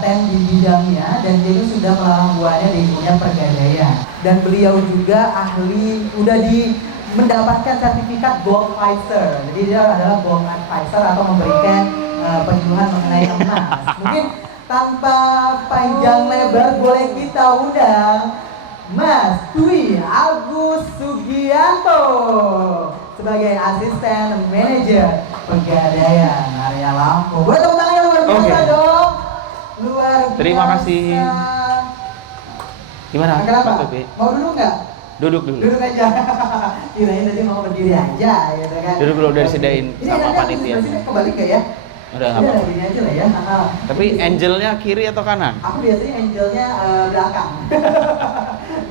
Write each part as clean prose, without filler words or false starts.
kompeten di bidangnya dan dia itu sudah melalang buahnya di dunia pergadaian. Dan beliau juga ahli, mendapatkan sertifikat Gold Advisor. Jadi dia adalah Gold Advisor atau memberikan penyuluhan mengenai emas. Mungkin tanpa panjang lebar boleh kita undang Mas Dwi Agus Sugianto sebagai asisten manajer Pegadaian area Lampung. Boleh tepuk tangannya luar biasa dong. Luar biasa. Terima kasih. Gimana? Kenapa? Mau duduk nggak? Duduk dulu. Duduk aja. Kirain tadi mau berdiri aja gitu kan. Duduk dulu, udah disediain sama panitia. Ini kebalik gak ya? Udah nggak apa-apa. Gini aja lah ya. Tapi angelnya kiri atau kanan? Aku biasanya angelnya belakang.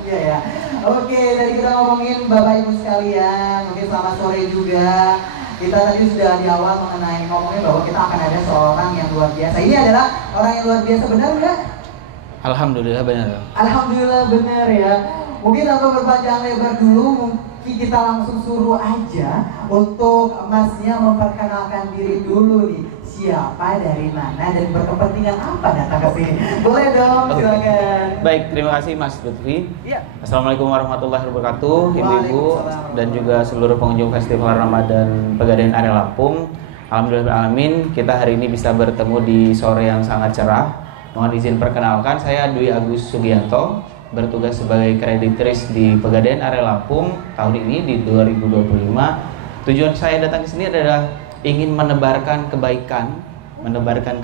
Iya ya. Oke, tadi kita ngomongin Bapak Ibu sekalian. Mungkin selamat sore juga. Kita tadi sudah di awal ngomongin bahwa kita akan ada seorang yang luar biasa. Ini adalah orang yang luar biasa, benar nggak? Alhamdulillah benar. Alhamdulillah benar ya. Mungkin tanpa berpanjang lebar dulu, mungkin kita langsung suruh aja untuk Masnya memperkenalkan diri dulu nih. Siapa, dari mana, dan berkepentingan apa datang ke sini? Boleh dong, silakan. Baik, terima kasih Mas Lutfi. Iya. Assalamualaikum warahmatullahi wabarakatuh, Ibu-ibu dan juga seluruh pengunjung Festival Ramadan Pegadaian area Lampung. Alhamdulillahirrahmanirrahim, kita hari ini bisa bertemu di sore yang sangat cerah. Mohon izin perkenalkan, saya Dwi Agus Sugianto, bertugas sebagai kreditis di Pegadaian area Lampung tahun ini di 2025. Tujuan saya datang ke sini adalah ingin menebarkan kebaikan, menebarkan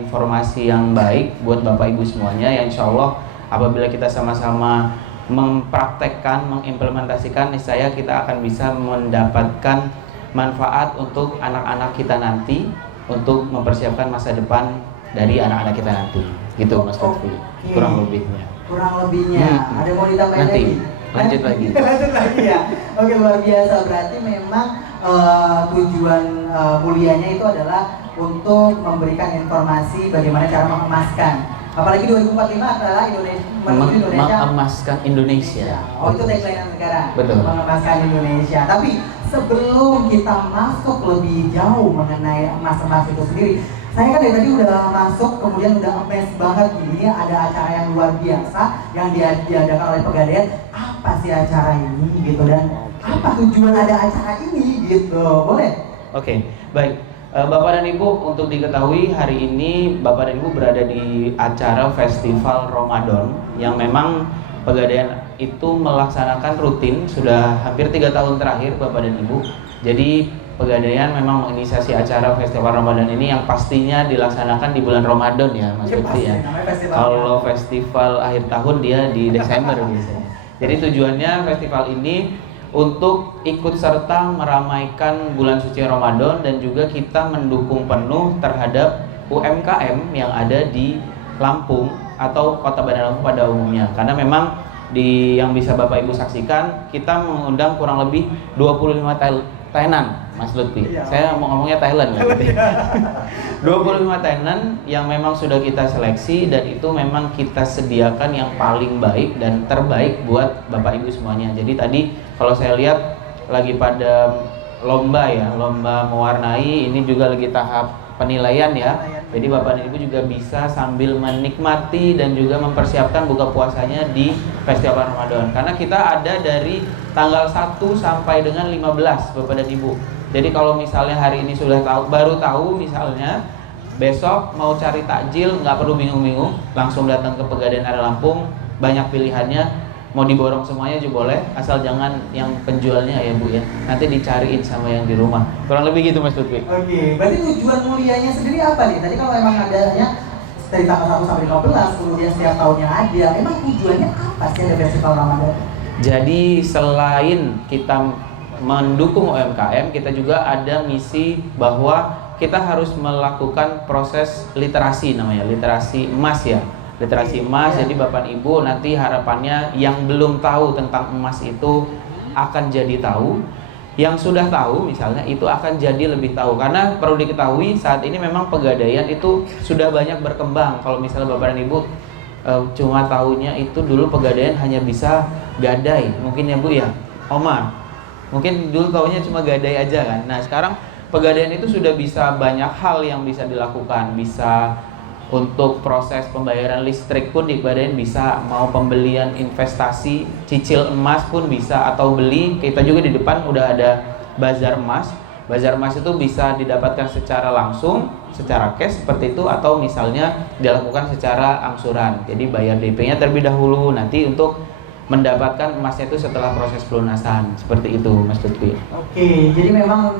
informasi yang baik buat Bapak Ibu semuanya, yang insya Allah apabila kita sama-sama mempraktekkan, mengimplementasikan, niscaya kita akan bisa mendapatkan manfaat untuk anak-anak kita nanti, untuk mempersiapkan masa depan dari anak-anak kita nanti. Gitu Mas Lutfi, kurang lebihnya. Ada mau ditambahin nanti lagi? Lanjut lagi ya. Oke, luar biasa. Berarti memang tujuan mulianya itu adalah untuk memberikan informasi bagaimana cara mengemaskan. Apalagi 2045 adalah menuju Indonesia. Mengemaskan Indonesia. Oh, itu tagline negara. Betul. Mengemaskan Indonesia. Tapi sebelum kita masuk lebih jauh mengenai emas-emas itu sendiri, saya kan dari tadi udah masuk, kemudian udah amazed banget gini, ada acara yang luar biasa yang diadakan oleh Pegadaian. Apa sih acara ini gitu, dan apa tujuan ada acara ini gitu, boleh? Oke, baik. Bapak dan Ibu, untuk diketahui hari ini Bapak dan Ibu berada di acara Festival Ramadan yang memang Pegadaian itu melaksanakan rutin sudah hampir 3 tahun terakhir Bapak dan Ibu. Jadi Pegadaian memang menginisiasi acara Festival Ramadan ini yang pastinya dilaksanakan di bulan Ramadan ya Mas Lutfi ya. Kalau festival akhir tahun dia di Desember biasanya. Jadi tujuannya festival ini untuk ikut serta meramaikan bulan suci Ramadan dan juga kita mendukung penuh terhadap UMKM yang ada di Lampung atau Kota Bandar Lampung pada umumnya. Karena memang yang bisa Bapak Ibu saksikan, kita mengundang kurang lebih 25 tenan Mas Lutfi. Iya. Saya mau ngomongnya Thailand ya. 25 tenan yang memang sudah kita seleksi dan itu memang kita sediakan yang paling baik dan terbaik buat Bapak Ibu semuanya. Jadi tadi kalau saya lihat lagi pada lomba ya, lomba mewarnai, ini juga lagi tahap penilaian ya. Jadi Bapak dan Ibu juga bisa sambil menikmati dan juga mempersiapkan buka puasanya di Festival Ramadan. Karena kita ada dari tanggal 1 sampai dengan 15 Bapak dan Ibu. Jadi kalau misalnya hari ini baru tahu misalnya, besok mau cari takjil nggak perlu bingung-bingung, langsung datang ke Pegadaian area Lampung, banyak pilihannya, mau diborong semuanya juga boleh, asal jangan yang penjualnya ya Bu ya, nanti dicariin sama yang di rumah. Kurang lebih gitu Mas Lutfi. Oke, berarti tujuan mulianya sendiri apa nih? Tadi kalau memang adanya dari tanggal 1 sampai 15, kemudian setiap tahunnya ada, emang tujuannya apa sih ada Festival Ramadan? Jadi selain kita mendukung UMKM, kita juga ada misi bahwa kita harus melakukan proses literasi, namanya literasi emas ya, literasi emas. Jadi Bapak Ibu nanti harapannya yang belum tahu tentang emas itu akan jadi tahu, yang sudah tahu misalnya itu akan jadi lebih tahu. Karena perlu diketahui saat ini memang Pegadaian itu sudah banyak berkembang. Kalau misalnya Bapak dan Ibu cuma tahunya itu dulu Pegadaian hanya bisa gadai, mungkin ya Bu ya, Oma. Mungkin dulu taunya cuma gadai aja kan. Nah sekarang Pegadaian itu sudah bisa banyak hal yang bisa dilakukan. Bisa untuk proses pembayaran listrik pun di Pegadaian bisa, mau pembelian investasi, cicil emas pun bisa, atau beli. Kita juga di depan udah ada bazar emas. Bazar emas itu bisa didapatkan secara langsung, secara cash seperti itu, atau misalnya dilakukan secara angsuran. Jadi bayar DP-nya terlebih dahulu, nanti untuk mendapatkan emasnya itu setelah proses pelunasan. Seperti itu, Mas Lutfi. Oke, jadi memang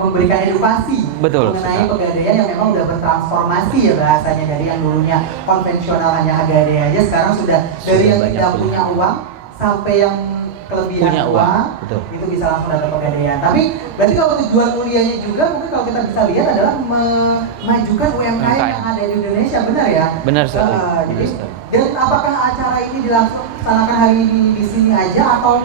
memberikan edukasi Betul, mengenai sekali. Pegadaian yang memang udah bertransformasi ya bahasanya, dari yang dulunya konvensional hanya Pegadaian aja, sekarang sudah dari yang banyak tidak pilihan. punya uang sampai yang kelebihan Punya uang, betul. itu bisa langsung datang Pegadaian. Tapi berarti kalau tujuan mulianya juga mungkin kalau kita bisa lihat adalah memajukan UMKM yang ada di Indonesia, benar ya? Benar sekali. Jadi, dan apakah acara ini dilaksanakan hari ini di sini aja atau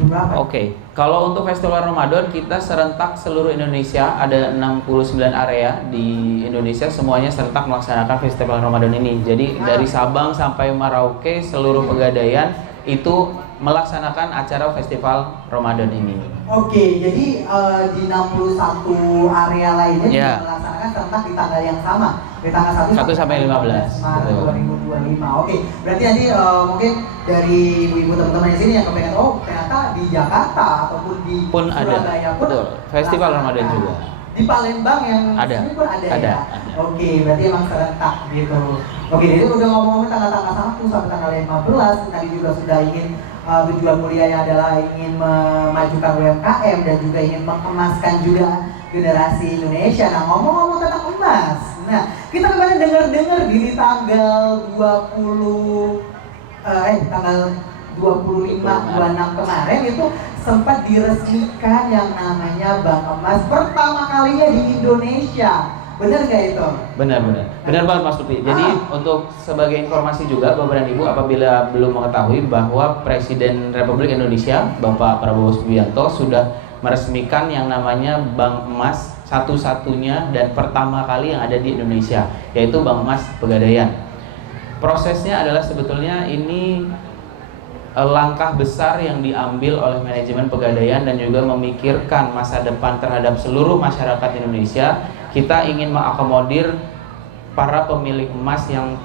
berapa? Oke, kalau untuk Festival Ramadan kita serentak seluruh Indonesia, ada 69 area di Indonesia, semuanya serentak melaksanakan Festival Ramadan ini. Jadi dari Sabang sampai Merauke seluruh Pegadaian itu melaksanakan acara Festival Ramadan ini. Oke, jadi di 61 area lainnya Ya. juga melaksanakan serentak di tanggal yang sama, di tanggal 1 sampai 15. Maret Betul. 2025. Oke, berarti nanti mungkin dari ibu-ibu teman-teman di sini yang kepengen, oh ternyata di Jakarta ataupun di Pun ada. Surabaya pun Betul. Festival melaksanakan. Ramadan juga. Di Palembang yang Ada. sini pun ada, Ada, ya? ada. Oke, berarti emang serentak gitu. Oke, jadi udah ngomong-ngomong tanggal-tanggal 1 sampai tanggal 15, tadi juga sudah ingin tujuan mulianya adalah ingin memajukan UMKM dan juga ingin mengemaskan juga generasi Indonesia. Nah, ngomong-ngomong tentang emas, nah kita kemarin dengar-dengar di tanggal 25-26 kemarin itu sempat diresmikan yang namanya Bank Emas pertama kalinya di Indonesia. Benar nggak itu? Benar banget Mas Lutfi. Jadi untuk sebagai informasi juga Bapak dan Ibu, apabila belum mengetahui bahwa Presiden Republik Indonesia Bapak Prabowo Subianto sudah meresmikan yang namanya Bank Emas satu-satunya dan pertama kali yang ada di Indonesia, yaitu Bank Emas Pegadaian. Prosesnya adalah sebetulnya ini langkah besar yang diambil oleh manajemen Pegadaian dan juga memikirkan masa depan terhadap seluruh masyarakat Indonesia. Kita ingin mengakomodir para pemilik emas yang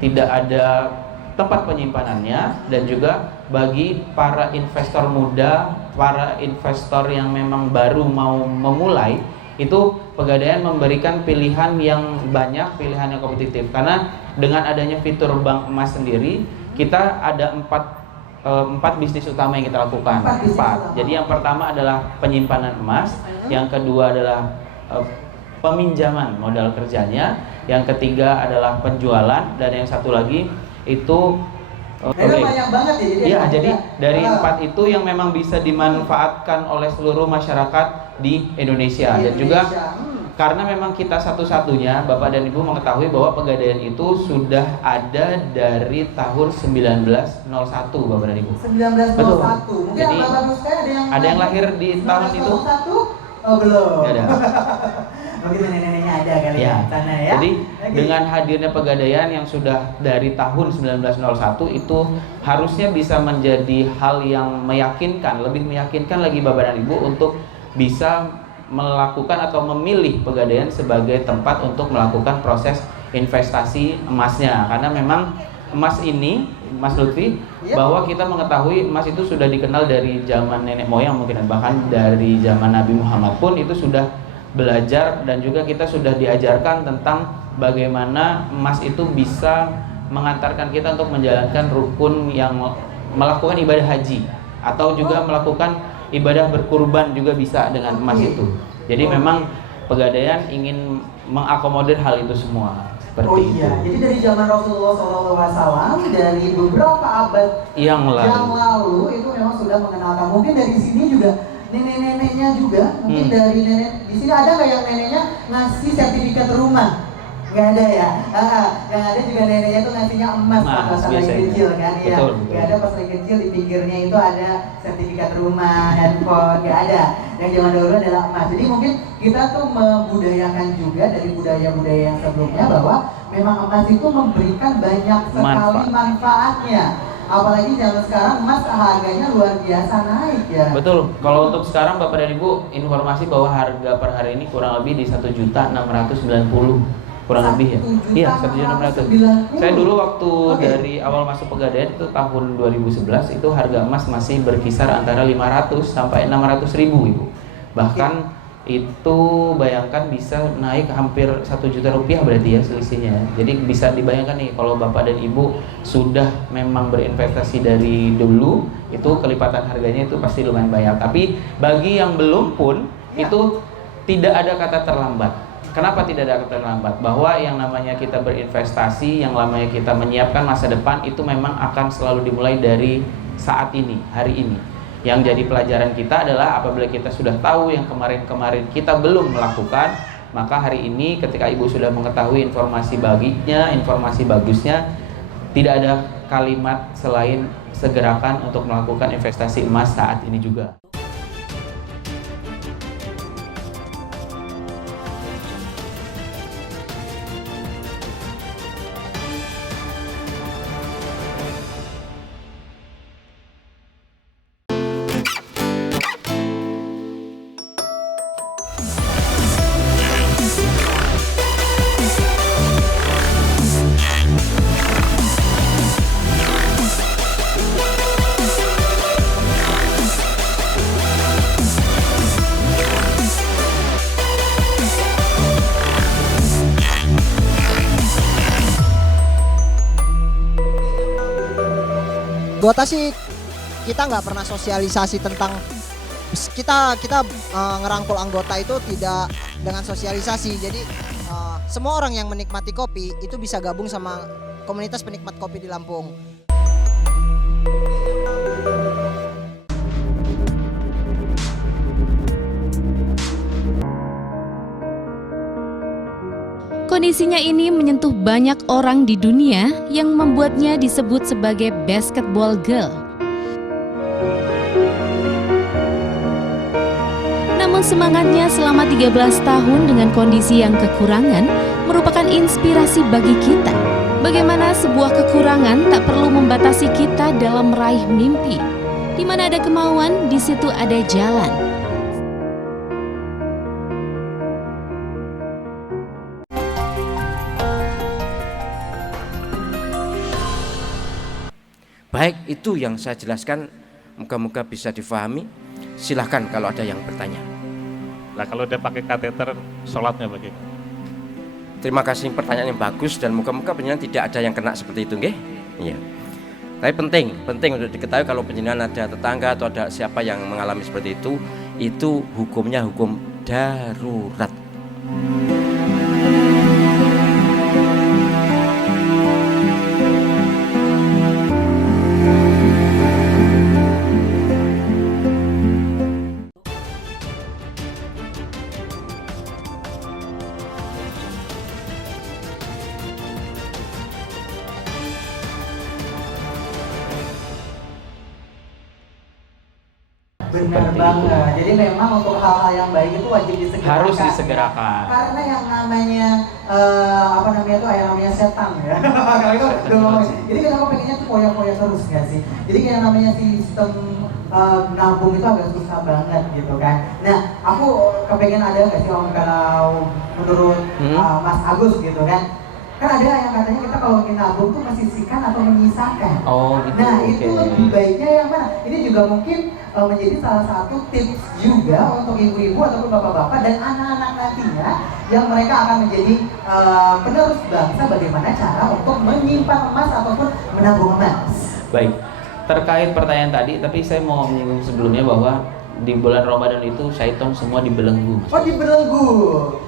tidak ada tempat penyimpanannya, dan juga bagi para investor muda, para investor yang memang baru mau memulai, itu Pegadaian memberikan pilihan yang banyak, pilihan yang kompetitif. Karena dengan adanya fitur bank emas sendiri, kita ada empat bisnis utama yang kita lakukan. Empat. Jadi yang pertama adalah penyimpanan emas, yang kedua adalah peminjaman modal kerjanya, yang ketiga adalah penjualan, dan yang satu lagi itu banyak banget ya. Iya, jadi dari empat itu yang memang bisa dimanfaatkan oleh seluruh masyarakat di Indonesia. Dan juga karena memang kita satu-satunya, Bapak dan Ibu mengetahui bahwa Pegadaian itu sudah ada dari tahun 1901, Bapak dan Ibu. 1901. Betul. Mungkin Jadi, abang-abang saya ada yang lahir di tahun itu? 1901? Oh, belum. Nggak ada. Mungkin nenek-neneknya ada kali Ya. di sana ya. Jadi Oke. dengan hadirnya Pegadaian yang sudah dari tahun 1901 itu harusnya bisa menjadi hal yang meyakinkan, lebih meyakinkan lagi Bapak dan Ibu untuk bisa melakukan atau memilih Pegadaian sebagai tempat untuk melakukan proses investasi emasnya. Karena memang emas ini, Mas Lutfi, bahwa kita mengetahui emas itu sudah dikenal dari zaman nenek moyang mungkin, bahkan dari zaman Nabi Muhammad pun itu sudah belajar, dan juga kita sudah diajarkan tentang bagaimana emas itu bisa mengantarkan kita untuk menjalankan rukun yang melakukan ibadah haji, atau juga melakukan ibadah berkurban juga bisa dengan emas itu. Jadi memang Pegadaian ingin mengakomodir hal itu semua. Seperti itu. Jadi dari zaman Rasulullah SAW, dari beberapa abad yang lalu itu memang sudah mengenalkan. Mungkin dari sini juga nenek-neneknya juga, mungkin dari nenek di sini ada nggak yang neneknya ngasih sertifikat rumah? Nggak ada ya. Yang ada juga neneknya tuh ngasihnya emas pas lagi kecil kan ya. Nggak ada pas lagi kecil, di pinggirnya itu ada sertifikat rumah, handphone, nggak ada. Yang zaman dahulu adalah emas. Jadi mungkin kita tuh membudayakan juga dari budaya-budaya yang sebelumnya bahwa memang emas itu memberikan banyak sekali manfaatnya. Apalagi zaman sekarang emas harganya luar biasa naik ya. Betul. Kalau untuk sekarang Bapak dan Ibu, informasi bahwa harga per hari ini kurang lebih di 1.690.000 kurang lebih ya. Iya, 1.600.000. Saya dulu waktu dari awal masuk Pegadaian itu tahun 2011 itu harga emas masih berkisar antara 500 sampai 600.000 Ibu. Bahkan itu bayangkan bisa naik hampir 1 juta rupiah berarti ya selisihnya. Jadi bisa dibayangkan nih kalau Bapak dan Ibu sudah memang berinvestasi dari dulu, itu kelipatan harganya itu pasti lumayan banyak. Tapi bagi yang belum pun itu tidak ada kata terlambat. Kenapa tidak ada kata terlambat? Bahwa yang namanya kita berinvestasi, yang namanya kita menyiapkan masa depan itu memang akan selalu dimulai dari saat ini, hari ini. Yang jadi pelajaran kita adalah apabila kita sudah tahu yang kemarin-kemarin kita belum melakukan, maka hari ini ketika Ibu sudah mengetahui informasi baginya, informasi bagusnya, tidak ada kalimat selain segerakan untuk melakukan investasi emas saat ini juga. Anggota sih kita nggak pernah sosialisasi tentang kita ngerangkul anggota itu tidak dengan sosialisasi. Jadi semua orang yang menikmati kopi itu bisa gabung sama komunitas penikmat kopi di Lampung. Kondisinya ini menyentuh banyak orang di dunia yang membuatnya disebut sebagai basketball girl. Namun semangatnya selama 13 tahun dengan kondisi yang kekurangan merupakan inspirasi bagi kita. Bagaimana sebuah kekurangan tak perlu membatasi kita dalam meraih mimpi. Di mana ada kemauan, di situ ada jalan. Baik, itu yang saya jelaskan, moga-moga bisa difahami. Silahkan kalau ada yang bertanya. Nah, kalau dia pakai kateter, sholatnya bagaimana? Terima kasih, pertanyaan yang bagus, dan moga-moga penjenengan tidak ada yang kena seperti itu, nggih? Iya. Tapi penting untuk diketahui kalau penjenengan ada tetangga atau ada siapa yang mengalami seperti itu hukumnya hukum darurat. Benar banget. Jadi memang untuk hal-hal yang baik itu wajib disegerakan. Harus disegerakan. Karena yang namanya yang namanya setan ya. Kalau itu udah ngomong. Jadi kita pengennya tuh foya-foya terus nggak sih? Jadi yang namanya sistem nabung itu agak susah banget gitu kan. Nah, aku kepengen ada nggak sih kalau menurut Mas Agus gitu kan? Kan ada yang katanya kita kalau ingin nabung tuh mensisihkan atau menyisakan. Oh gitu. Nah itu lebih baiknya yang mana? Ini juga mungkin menjadi salah satu tips juga untuk ibu-ibu ataupun bapak-bapak dan anak-anak nantinya yang mereka akan menjadi penerus bangsa, bagaimana cara untuk menyimpan emas ataupun menabung emas. Baik, terkait pertanyaan tadi, tapi saya mau menyinggung sebelumnya bahwa di bulan Ramadan itu syaitan semua dibelenggu. Oh, dibelenggu.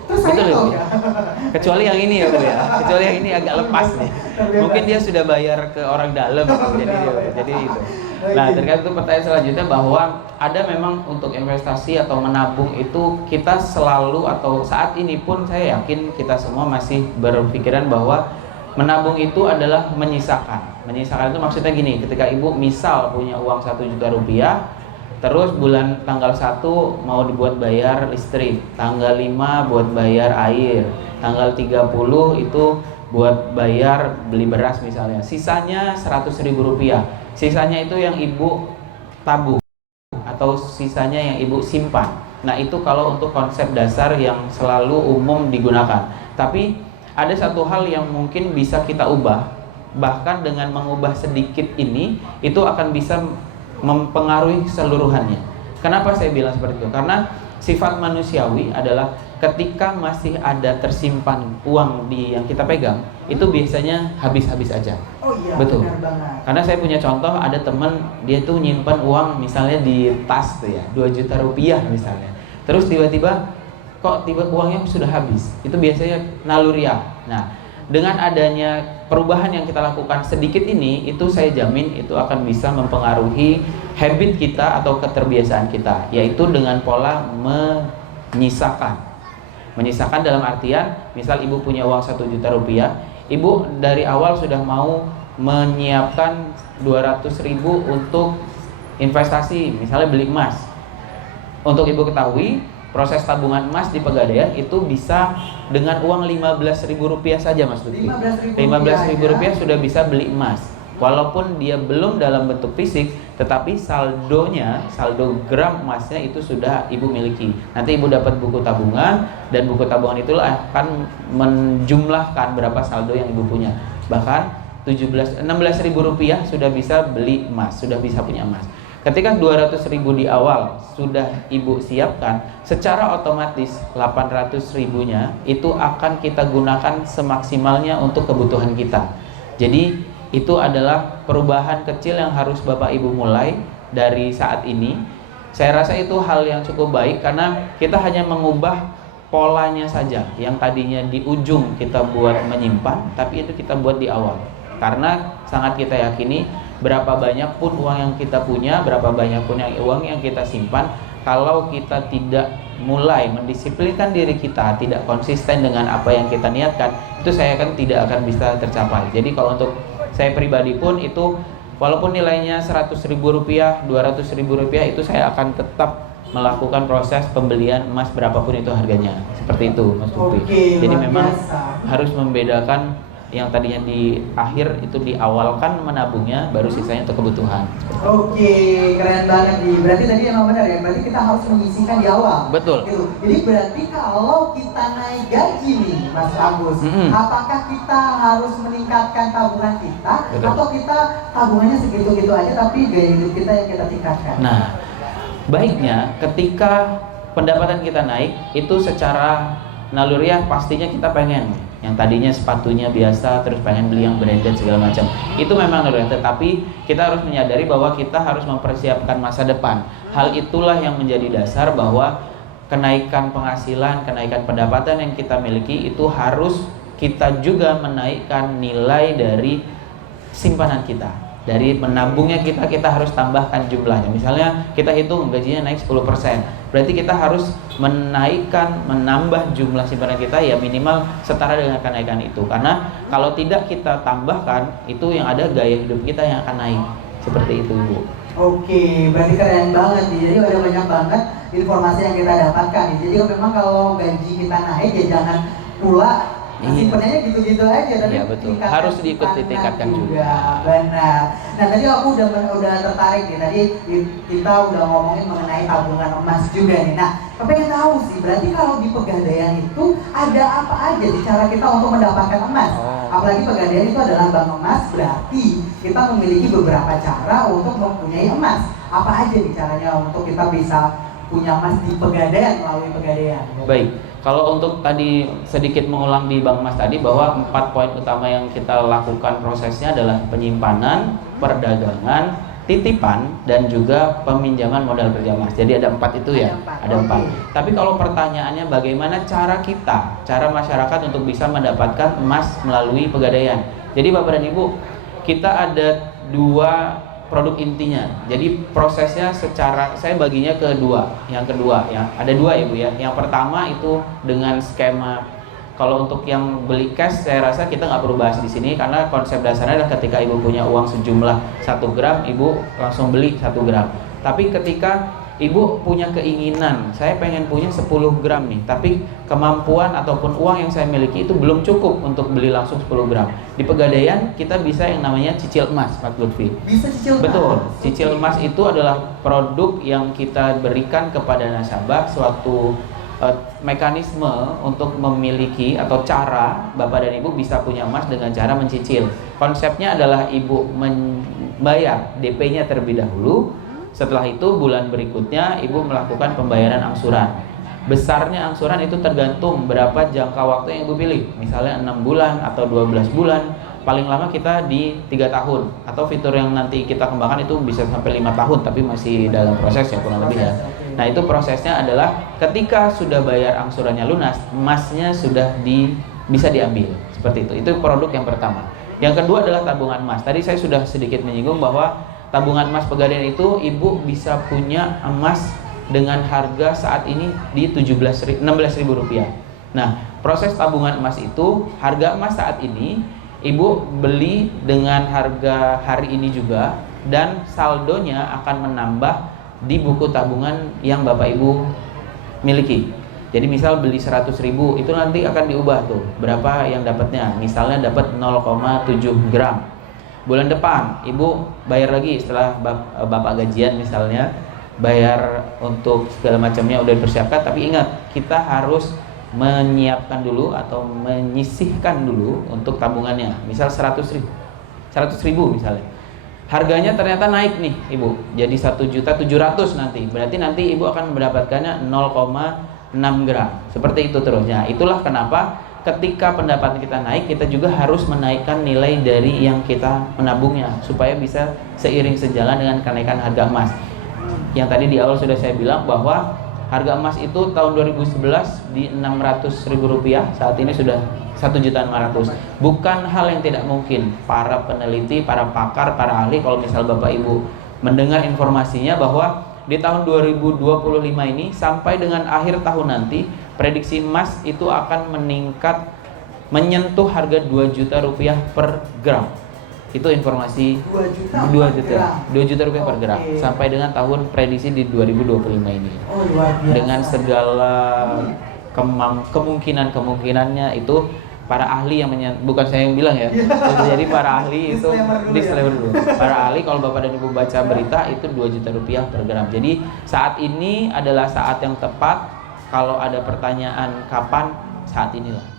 Terus saya tahu ya. Kecuali yang ini ya Bu ya. Kecuali yang ini agak lepas nih. Mungkin dia sudah bayar ke orang dalam jadi itu. Nah, terkait itu pertanyaan selanjutnya bahwa ada memang untuk investasi atau menabung itu kita selalu atau saat ini pun saya yakin kita semua masih berpikiran bahwa menabung itu adalah menyisakan. Menyisakan itu maksudnya gini, ketika ibu misal punya uang 1 juta rupiah, terus bulan tanggal 1 mau dibuat bayar listrik, tanggal 5 buat bayar air, tanggal 30 itu buat bayar beli beras misalnya. Sisanya 100.000 rupiah. Sisanya itu yang ibu tabung atau sisanya yang ibu simpan. Nah itu kalau untuk konsep dasar yang selalu umum digunakan. Tapi ada satu hal yang mungkin bisa kita ubah, bahkan dengan mengubah sedikit ini itu akan bisa mempengaruhi keseluruhannya. Kenapa saya bilang seperti itu? Karena sifat manusiawi adalah ketika masih ada tersimpan uang di yang kita pegang, itu biasanya habis-habis aja. Oh iya, betul. benar banget. Karena saya punya contoh, ada teman dia tuh nyimpan uang misalnya di tas tuh ya, 2 juta rupiah misalnya. Terus tiba-tiba kok uangnya sudah habis. Itu biasanya naluriah. Nah, dengan adanya perubahan yang kita lakukan sedikit ini, itu saya jamin itu akan bisa mempengaruhi habit kita atau keterbiasaan kita, yaitu dengan pola menyisakan. Menyisakan dalam artian, misal ibu punya uang 1 juta rupiah, ibu dari awal sudah mau menyiapkan 200.000 untuk investasi, misalnya beli emas. Untuk ibu ketahui, proses tabungan emas di Pegadaian itu bisa dengan uang 15.000 rupiah saja, Mas Lutfi. 15.000 rupiah sudah bisa beli emas. Walaupun dia belum dalam bentuk fisik, tetapi saldo gram emasnya itu sudah ibu miliki. Nanti ibu dapat buku tabungan, dan buku tabungan itulah akan menjumlahkan berapa saldo yang ibu punya. Bahkan 16.000 rupiah sudah bisa beli emas, sudah bisa punya emas. Ketika 200.000 di awal sudah ibu siapkan, secara otomatis 800.000-nya itu akan kita gunakan semaksimalnya untuk kebutuhan kita. Jadi itu adalah perubahan kecil yang harus Bapak Ibu mulai dari saat ini. Saya rasa itu hal yang cukup baik karena kita hanya mengubah polanya saja. Yang tadinya di ujung kita buat menyimpan, tapi itu kita buat di awal. Karena sangat kita yakini berapa banyak pun uang yang kita punya, berapa banyak pun uang yang kita simpan, kalau kita tidak mulai mendisiplinkan diri kita, tidak konsisten dengan apa yang kita niatkan, itu saya kan tidak akan bisa tercapai. Jadi kalau untuk saya pribadi pun itu walaupun nilainya 100.000 rupiah, 200.000 rupiah, itu saya akan tetap melakukan proses pembelian emas berapapun itu harganya. Seperti itu, Mas Lutfi. Jadi memang harus membedakan yang tadinya di akhir itu diawalkan menabungnya, baru sisanya untuk kebutuhan. Oke, keren banget nih. Berarti tadi emang benar ya, berarti kita harus menyisihkan di awal. Betul. Gitu. Jadi berarti kalau kita naik gaji nih, Mas Agus, apakah kita harus meningkatkan tabungan kita, betul, atau kita tabungannya segitu-gitu aja tapi gaya hidup kita yang kita tingkatkan? Nah, baiknya ketika pendapatan kita naik, itu secara naluriah pastinya kita pengen yang tadinya sepatunya biasa terus pengen beli yang branded segala macam. Itu memang naluriah, tetapi kita harus menyadari bahwa kita harus mempersiapkan masa depan. Hal itulah yang menjadi dasar bahwa kenaikan penghasilan, kenaikan pendapatan yang kita miliki itu harus kita juga menaikkan nilai dari simpanan kita. Dari menabungnya kita harus tambahkan jumlahnya. Misalnya kita hitung gajinya naik 10%, berarti kita harus menambah jumlah simpanan kita ya minimal setara dengan kenaikan itu. Karena kalau tidak kita tambahkan, itu yang ada gaya hidup kita yang akan naik. Seperti itu, Bu. Oke, berarti keren banget nih. Jadi ada banyak banget informasi yang kita dapatkan nih. Jadi memang kalau gaji kita naik ya jangan pula simpenannya gitu-gitu aja, tapi iya, betul. Harus ditingkatkan juga. Benar. Nah tadi aku udah tertarik nih. Tadi kita udah ngomongin mengenai tabungan emas juga nih. Nah, pengen tahu sih, berarti kalau di Pegadaian itu ada apa aja di cara kita untuk mendapatkan emas? Apalagi Pegadaian itu adalah bank emas, berarti kita memiliki beberapa cara untuk mempunyai emas. Apa aja nih caranya untuk kita bisa punya emas di Pegadaian melalui Pegadaian? Baik. Kalau untuk tadi sedikit mengulang di Bang Mas tadi bahwa 4 poin utama yang kita lakukan prosesnya adalah penyimpanan, perdagangan, titipan, dan juga peminjaman modal kerja emas. Jadi ada 4 itu ya, ada 4. Tapi kalau pertanyaannya bagaimana cara masyarakat untuk bisa mendapatkan emas melalui Pegadaian. Jadi Bapak dan Ibu, kita ada 2 produk intinya. Jadi prosesnya saya baginya ke 2. Yang kedua ya, ada 2 ya Bu ya. Yang pertama itu dengan skema. Kalau untuk yang beli cash, saya rasa kita nggak perlu bahas di sini karena konsep dasarnya adalah ketika Ibu punya uang sejumlah 1 gram, Ibu langsung beli 1 gram. Tapi ketika Ibu punya keinginan, saya pengen punya 10 gram nih, tapi kemampuan ataupun uang yang saya miliki itu belum cukup untuk beli langsung 10 gram. Di Pegadaian kita bisa yang namanya cicil emas, Pak Lutfi. Bisa cicil emas? Betul, cicil emas itu adalah produk yang kita berikan kepada nasabah suatu mekanisme untuk memiliki atau cara Bapak dan Ibu bisa punya emas dengan cara mencicil. Konsepnya adalah Ibu membayar DP-nya terlebih dahulu. Setelah itu bulan berikutnya Ibu melakukan pembayaran angsuran. Besarnya angsuran itu tergantung berapa jangka waktu yang Ibu pilih. Misalnya 6 bulan atau 12 bulan. Paling lama kita di 3 tahun. Atau fitur yang nanti kita kembangkan itu bisa sampai 5 tahun, tapi masih dalam proses ya kurang lebih ya. Nah itu prosesnya adalah ketika sudah bayar angsurannya lunas, emasnya sudah bisa diambil. Seperti itu. Itu produk yang pertama. Yang kedua adalah tabungan emas. Tadi saya sudah sedikit menyinggung bahwa tabungan emas Pegadaian itu Ibu bisa punya emas dengan harga saat ini di Rp16.000. Nah, proses tabungan emas itu, harga emas saat ini Ibu beli dengan harga hari ini juga, dan saldonya akan menambah di buku tabungan yang Bapak Ibu miliki. Jadi misal beli 100.000, itu nanti akan diubah tuh berapa yang dapatnya. Misalnya dapat 0,7 gram. Bulan depan Ibu bayar lagi setelah Bapak gajian misalnya, bayar untuk segala macamnya udah dipersiapkan. Tapi ingat, kita harus menyiapkan dulu atau menyisihkan dulu untuk tabungannya. Misal 100.000 misalnya. Harganya ternyata naik nih Ibu, jadi 1.700.000 nanti. Berarti nanti Ibu akan mendapatkannya 0,6 gram. Seperti itu terusnya. Itulah kenapa ketika pendapatan kita naik, kita juga harus menaikkan nilai dari yang kita menabungnya supaya bisa seiring sejalan dengan kenaikan harga emas. Yang tadi di awal sudah saya bilang bahwa harga emas itu tahun 2011 di Rp600.000, saat ini sudah 1.500.000. Bukan hal yang tidak mungkin. Para peneliti, para pakar, para ahli, kalau misal Bapak Ibu mendengar informasinya bahwa di tahun 2025 ini sampai dengan akhir tahun nanti, prediksi emas itu akan meningkat menyentuh harga Rp2 juta per gram. Itu informasi 2 juta rupiah per gram sampai dengan tahun prediksi di 2025 ini. Dengan segala kemungkinannya itu para ahli yang bukan saya yang bilang ya. Jadi para ahli itu disclaimer dulu. Para ahli kalau Bapak dan Ibu baca berita itu 2 juta rupiah per gram. Jadi saat ini adalah saat yang tepat. Kalau ada pertanyaan kapan, saat inilah.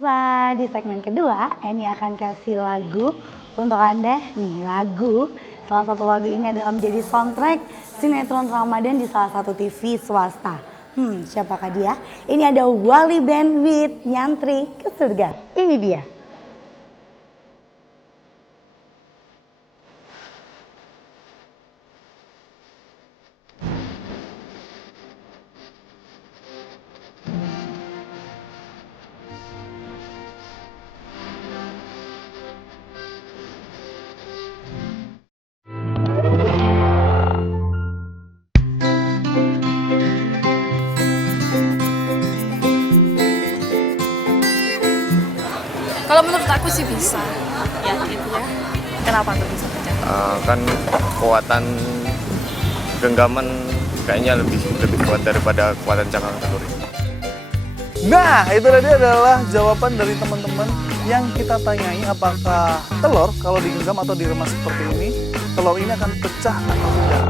Nah, di segmen kedua, ini akan kasih lagu untuk Anda. Nih, lagu. Salah satu lagu ini adalah menjadi soundtrack sinetron Ramadan di salah satu TV swasta. Siapakah dia? Ini ada Wali Band with Nyantri ke Surga. Ini dia. Kalau menurut aku sih bisa, ya gitu ya. Kenapa tuh bisa pecah? Kan kekuatan genggaman kayaknya lebih kuat daripada kekuatan cangkang telur. Nah, itu tadi adalah jawaban dari teman-teman yang kita tanyai apakah telur kalau digenggam atau diremas seperti ini, telur ini akan pecah atau tidak.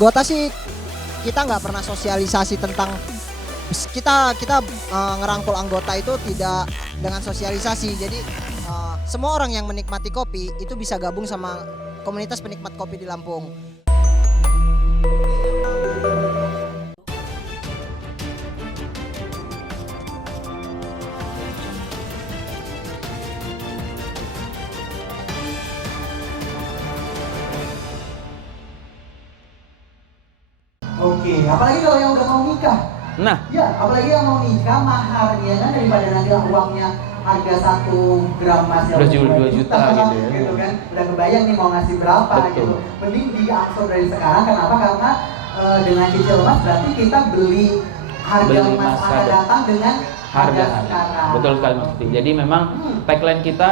Buat sih kita nggak pernah sosialisasi tentang kita ngerangkul anggota itu tidak dengan sosialisasi. Jadi semua orang yang menikmati kopi itu bisa gabung sama komunitas penikmat kopi di Lampung. Oke, apalagi kalau yang udah mau nikah. Nah, Ya, apalagi yang mau nikah, maharnya kan daripada nanti uangnya harga 1 gram emas yang Udah 2 juta gitu ya. gitu kan. Udah kebayang nih mau ngasih berapa Betul. gitu. Mending diangsur dari sekarang. Kenapa? Karena dengan cicil emas berarti kita beli harga Beli emas masa akan datang dengan harga harga. sekarang. Betul sekali Mas Tuti. Jadi memang tagline kita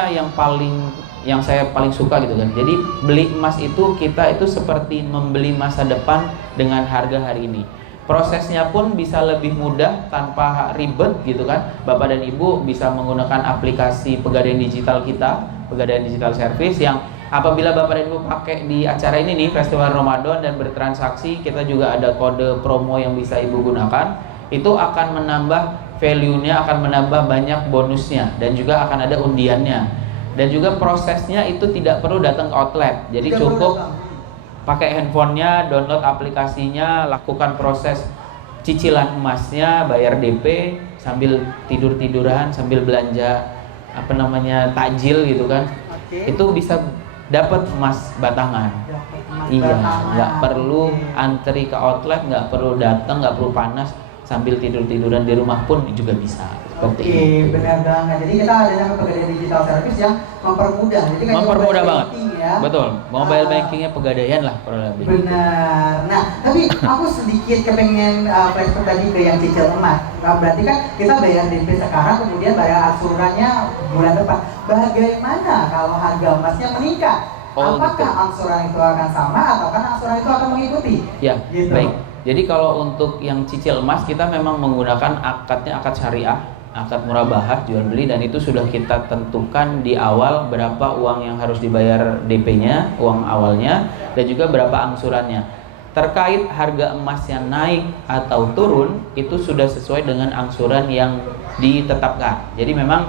yang saya paling suka gitu kan. Jadi beli emas itu kita itu seperti membeli masa depan dengan harga hari ini. Prosesnya pun bisa lebih mudah tanpa ribet gitu kan. Bapak dan Ibu bisa menggunakan aplikasi Pegadaian Digital kita, Pegadaian Digital Service, yang apabila Bapak dan Ibu pakai di acara ini nih, Festival Ramadan, dan bertransaksi, kita juga ada kode promo yang bisa Ibu gunakan. Itu akan menambah value-nya, akan menambah banyak bonusnya, dan juga akan ada undiannya. Dan juga prosesnya itu tidak perlu datang ke outlet. Jadi cukup pakai handphonenya, download aplikasinya, lakukan proses cicilan emasnya, bayar DP sambil tidur-tiduran, sambil belanja takjil gitu kan. Itu bisa dapat emas batangan. Iya, nggak perlu antri ke outlet, nggak perlu datang, nggak perlu panas, sambil tidur-tiduran di rumah pun juga bisa. Seperti itu. Benar banget. Jadi kita ada namanya Pegadaian Digital Service yang mempermudah. Jadi kan Mempermudah banget. Ya. Betul. Mobile bankingnya Pegadaian lah kurang lebih. Benar. Nah, tapi aku sedikit kepengen flashback tadi ke yang cicil emas. Nah, berarti kan kita bayar DP sekarang, kemudian bayar angsurannya bulan depan. Bagaimana kalau harga emasnya meningkat? Apakah angsuran itu akan sama ataukah angsuran itu akan mengikuti? Ya, gitu. baik. Jadi kalau untuk yang cicil emas, kita memang menggunakan akadnya akad syariah, akad murabahah jual beli, dan itu sudah kita tentukan di awal berapa uang yang harus dibayar DP-nya, uang awalnya, dan juga berapa angsurannya. Terkait harga emas yang naik atau turun, itu sudah sesuai dengan angsuran yang ditetapkan. Jadi memang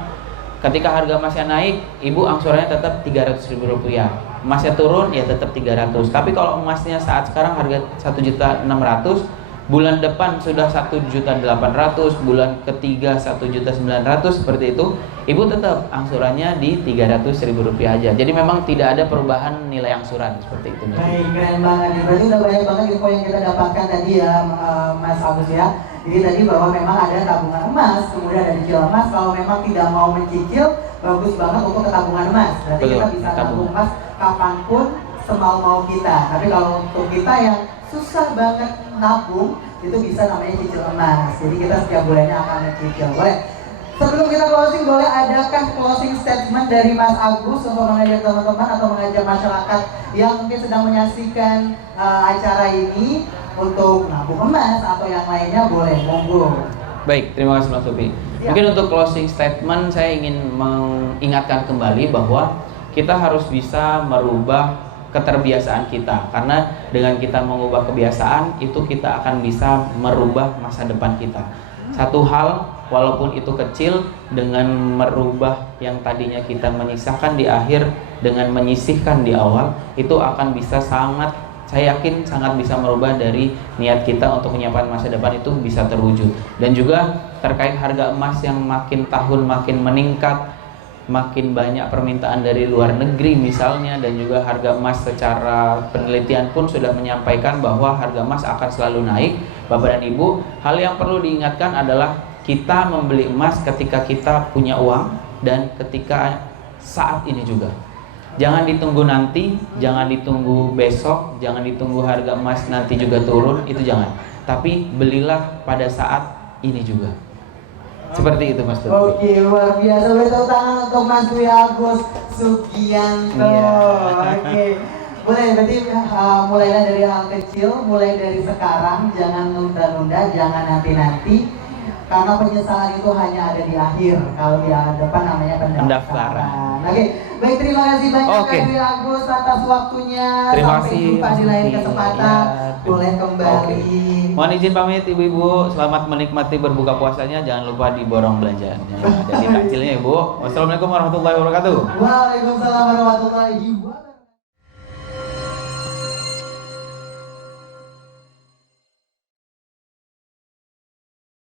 ketika harga emasnya naik, Ibu angsurannya tetap Rp300.000. Emasnya turun ya tetap 300. Tapi kalau emasnya saat sekarang harga 1.600.000, bulan depan sudah 1.800.000, bulan ketiga 1.900.000, seperti itu, Ibu tetap angsurannya di Rp300.000 aja. Jadi memang tidak ada perubahan nilai angsuran seperti itu. Baik, keren banget. Berarti udah banyak banget info yang kita dapatkan tadi ya, Mas Agus ya. Jadi tadi bahwa memang ada tabungan emas, kemudian ada cicil emas. Kalau memang tidak mau mencicil, bagus banget untuk ke tabungan emas. Berarti kita bisa tabung emas kapanpun semal-mau kita. Tapi kalau untuk kita yang susah banget nabung, itu bisa namanya cicil emas. Jadi kita setiap bulannya akan mencicil. Boleh? Sebelum kita closing, boleh adakah closing statement dari Mas Agus untuk mengajak teman-teman atau mengajak masyarakat yang mungkin sedang menyaksikan acara ini untuk nabung emas atau yang lainnya? Boleh, monggo. Baik, terima kasih Mas Sofi. Ya. Mungkin untuk closing statement saya ingin mengingatkan kembali bahwa kita harus bisa merubah keterbiasaan kita, karena dengan kita mengubah kebiasaan itu kita akan bisa merubah masa depan kita. Satu hal walaupun itu kecil, dengan merubah yang tadinya kita menyisakan di akhir dengan menyisihkan di awal, itu akan bisa sangat, saya yakin sangat bisa merubah dari niat kita untuk menyiapkan masa depan itu bisa terwujud. Dan juga terkait harga emas yang makin tahun makin meningkat, makin banyak permintaan dari luar negeri misalnya, dan juga harga emas secara penelitian pun sudah menyampaikan bahwa harga emas akan selalu naik. Bapak dan Ibu, hal yang perlu diingatkan adalah kita membeli emas ketika kita punya uang dan ketika saat ini juga. Jangan ditunggu nanti, jangan ditunggu besok, jangan ditunggu harga emas nanti juga turun, itu jangan. Tapi belilah pada saat ini juga. Seperti itu Mas Tuti. Oke, luar biasa. Beri tepuk tangan untuk Mas Dwi Agus Sugianto. Iya. Oke. Boleh, berarti mulailah dari hal kecil, mulai dari sekarang, jangan nunda-nunda, jangan nanti-nanti. Karena penyesalan itu hanya ada di akhir. Kalau di depan namanya pendaftaran. Oke, baik, terima kasih banyak Mas Dwi Agus atas waktunya. Terima Sampai kasih, jumpa di lain Mas kesempatan. Iya. Boleh kembali. Mohon izin pamit Ibu-ibu, selamat menikmati berbuka puasanya, jangan lupa diborong belanjaannya ada di takjilnya Ibu. Wassalamualaikum warahmatullahi wabarakatuh. Waalaikumsalam warahmatullahi wabarakatuh.